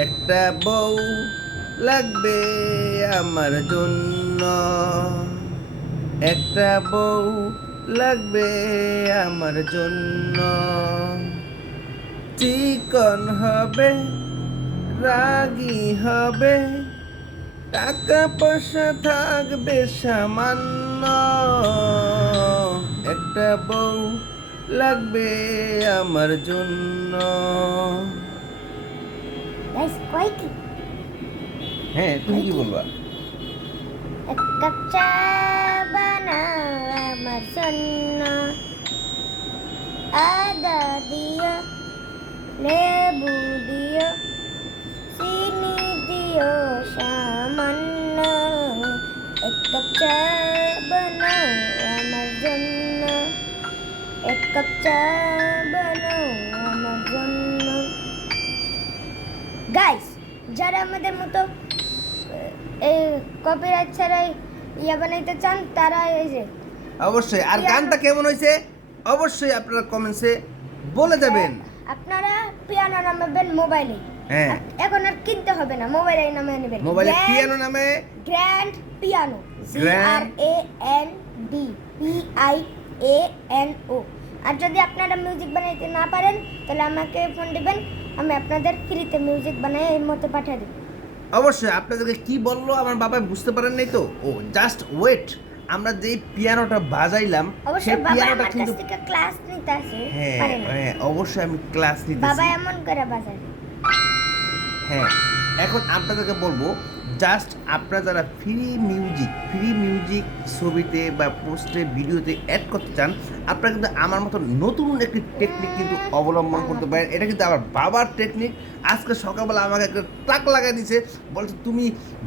একটা বউ লাগবে আমার জন্য, একটা বউ লাগবে আমার জন্য। চিকন হবে, রাগী হবে, টাকা পয়সা থাকবে সামান্য। একটা বউ লাগবে আমার জন্য। গাইস কই কি হ্যাঁ, তুমি কি বলবা? এক কাপ চা বানাও আমার জন্য, আদা দিও, লেবু দিও, চিনি দিও সামান্য। এক কাপ চা বানাও আমার জন্য, এক কাপ চা বানাও আমার জন্য। গাইস, যারা আমাদের মতো এই কপিরাইট ছাড়াই বানাইতে চান তারা এই যে অবশ্যই। আর গানটা কেমন হয়েছে অবশ্যই আপনারা কমেন্টসে বলে দেবেন। আপনারা পিয়ানো নামাবেন মোবাইলে। হ্যাঁ, এখন আর কিনতে হবে না, মোবাইলে নামিয়ে নেবেন। মোবাইলে পিয়ানো নামে গ্র্যান্ড পিয়ানো, GRANDPIANO। আর যদি আপনারা মিউজিক বানাইতে না পারেন তাহলে আমাকে ফোন দিবেন, আমি আপনাদের ফ্রিতে মিউজিক বানিয়ে এই মতো পাঠিয়ে দেব। অবশ্যই। আপনাদেরকে কি বললো আমার বাবা বুঝতে পারেন নাই তো? ও জাস্ট ওয়েট, আমরা যে পিয়ানোটা বাজাইলাম সেই অবশ্যই বাবা পিয়ানোটা আমার কাছ কিন্তু থেকে ক্লাস নিতে আসে। হ্যাঁ পারে না। হ্যাঁ, অবশ্যই আমি ক্লাস বাবা নিতেছি। এমন করে বাজায়। হ্যাঁ, এখন আপনাদেরকে বলবো জাস্ট আপনারা যারা ফ্রি মিউজিক ছবিতে বা পোস্টে ভিডিওতে অ্যাড করতে চান, আপনারা কিন্তু আমার মতো নতুন একটি টেকনিক কিন্তু অবলম্বন করতে পারেন। এটা কিন্তু আমার বাবার টেকনিক। আজকে সকালবেলা আমাকে একটা টাক লাগাই দিয়েছে, বলছে তুমি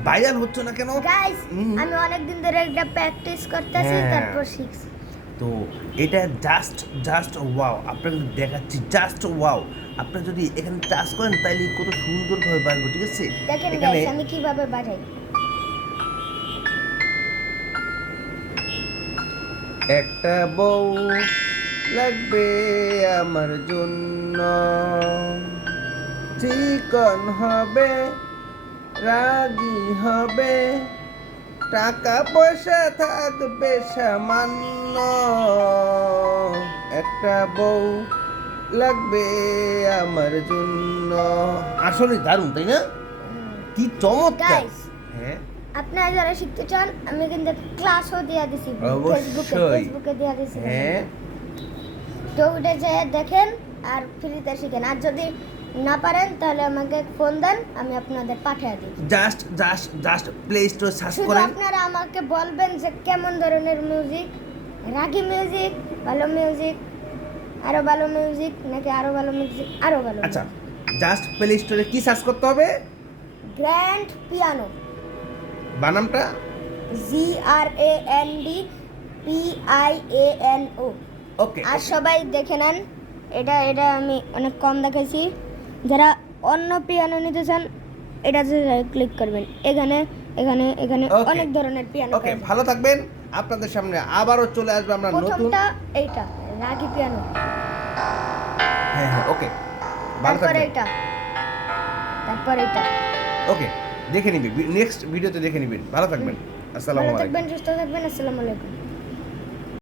ভাইরাল হচ্ছ না কেন? গাইস, আমি অনেক দিন ধরে এটা প্র্যাকটিস করতেছি, হ্যাঁ। তারপর শিখছি। তো এটা জাস্ট ওয়াও, আপনাকে দেখাচ্ছি জাস্ট ওয়াও। আপনারা যদি এখানে টাচ করেন তাহলে কত সুন্দরভাবে বাজবে, ঠিক আছে? দেখেন এখানে গাইস আমি কিভাবে বাজাই। একটা বউ লাগবে আমার জন্য, চিকন হবে, রাগী হবে, টাকা পয়সা থাকবে সামান্য। একটা বউ লাগবে আমার জন্য। আসলে দারুণ, তাই না? কি চমৎকার! গাইস, হ্যাঁ, আপনারা যারা শিখতে চান আমি কিন্তু ক্লাসও দিয়ে দিছি, অবশ্যই। ফেসবুকে দিয়ে দিছি। হ্যাঁ, তো ওটা যে দেখেন আর ফ্রিতে শিখেন। আর যদি না পারেন তাহলে আমাকে ফোন দেন, আমি আপনাদের পাঠিয়ে দিই। জাস্ট প্লে স্টোর সার্চ শুধু করেন। আপনারা আমাকে বলবেন যে কেমন ধরনের মিউজিক, রাগী মিউজিক, ভালো মিউজিক, আরো ভালো মিউজিক, নাকি আরো ভালো মিউজিক, আরো ভালো। আচ্ছা, জাস্ট প্লে স্টোরে কি সার্চ করতে হবে? গ্র্যান্ড পিয়ানো, বানামটা GRANDPIANO। ওকে। আর সবাই দেখে নেন, এটা এটা আমি অনেক কম দেখাইছি। যারা অন্য পিয়ানো নিতে চান এটাতে ক্লিক করবেন। এখানে এখানে এখানে Okay. অনেক ধরনের পিয়ানো ওকে, ভালো থাকবেন। আপনাদের সামনে আবারও চলে আসবে আমরা নতুন। প্রথমটা এইটা রাগী পিয়ানো, হ্যাঁ হ্যাঁ, ওকে, ভালো তারপর থাকবেন। এইটা, তারপর এইটা। ওকে, দেখে নিবি নেক্সট ভিডিওতে, দেখে নিবেন। ভালো থাকবেন। আসসালামু ভালো আলাইকুম। থাকবেন, সুস্থ থাকবেন। আসসালামু আলাইকুম।